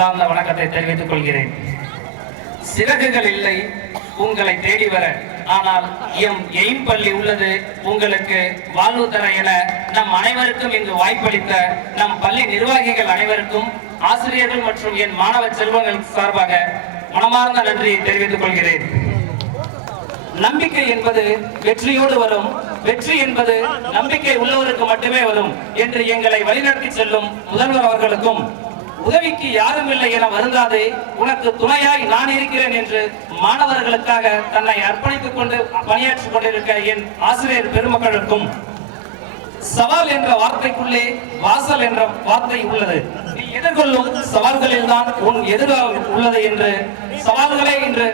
வணக்கத்தை தெரிவித்துக் கொள்கிறேன். சிறகுகள் இல்லை உங்களை தேடி வர, ஆனால் எய்ம் பள்ளி உள்ளது உங்களுக்கு வாழ்வு தர என நம் அனைவருக்கும் இங்கு வாய்ப்பளித்த நம் பள்ளி நிர்வாகிகள் அனைவருக்கும், ஆசிரியர்கள் மற்றும் என் மாணவ செல்வங்கள் சார்பாக மனமார்ந்த நன்றியை தெரிவித்துக் கொள்கிறேன். நம்பிக்கை என்பது வெற்றியோடு வரும், வெற்றி என்பது நம்பிக்கை உள்ளவருக்கு மட்டுமே வரும் என்று எங்களை வழிநடத்தி செல்லும் முதல்வர் அவர்களுக்கும், உதவிக்கு யாரும் இல்லை என வருந்தாதே, உனக்கு துணையாய் நான் இருக்கிறேன் என்று மாணவர்களுக்காக தன்னை அர்ப்பணித்துக் கொண்டு பணியாற்றிக் கொண்டிருக்க என் ஆசிரியர் பெருமக்களுக்கும், சவால் என்ற வார்த்தைக்குள்ளே வாசல் என்ற வார்த்தை உள்ளது. நீ எதிர்கொள்ளும் சவால்களில் தான் உன் எதிர்காலம் உள்ளது என்று, சவால்களே இன்று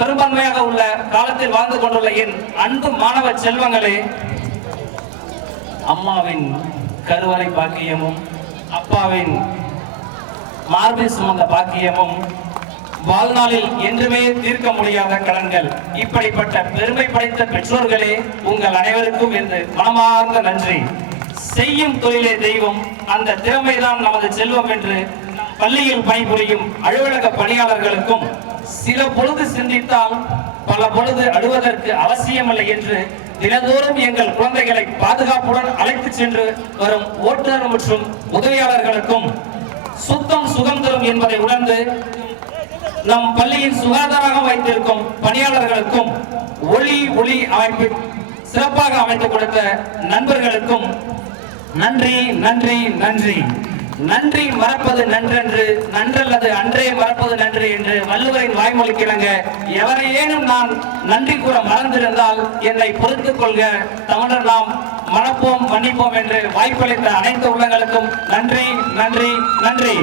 பெரும்பான்மையாக உள்ள காலத்தில் வாழ்ந்து கொண்டுள்ள என் அன்பு மாணவ செல்வங்களே, அம்மாவின் கருவறை பாக்கியமும் அப்பாவின் மார்பில் சுமந்த பாக்கியமும் வாழ்நாளில் என்றுமே தீர்க்க முடியாத கடன்கள். இப்படிப்பட்ட பெருமை படைத்த பெற்றோர்களே, உங்கள் அனைவருக்கும் என்று மனமார்ந்த நன்றி. செய்யும் தொழிலே தெய்வம், அந்த திறமைதான் நமது செல்வம் என்று பள்ளியில் பணிபுரியும் அலுவலக பணியாளர்களுக்கும், சில பொழுது சிந்தித்தால் பல பொழுது அழுவதற்கு அவசியமில்லை என்று தினந்தோறும் எங்கள் குழந்தைகளை பாதுகாப்புடன் அழைத்து சென்று வரும் ஓட்டுநர் மற்றும் உதவியாளர்களுக்கும், சுத்தம் சுகம் தரும் என்பதை உணர்ந்து நம் பள்ளியின் சுகாதாரமாக வைத்திருக்கும் பணியாளர்களுக்கும், ஒளி அமைப்பு சிறப்பாக அமைத்துக் கொடுத்த நண்பர்களுக்கும் நன்றி நன்றி நன்றி. நன்றி மறப்பது நன்றன்று, நன்றல்லது அன்றே மறப்பது நன்று என்று வள்ளுவரின் வாய்மொழி கிழங்க, எவரையேனும் நான் நன்றி கூற மறந்திருந்தால் என்னை பொறுத்துக் கொள்க. தமிழர் நாம் மறப்போம் மன்னிப்போம் என்று வாய்ப்பளித்த அனைத்து உள்ளங்களுக்கும் நன்றி நன்றி நன்றி.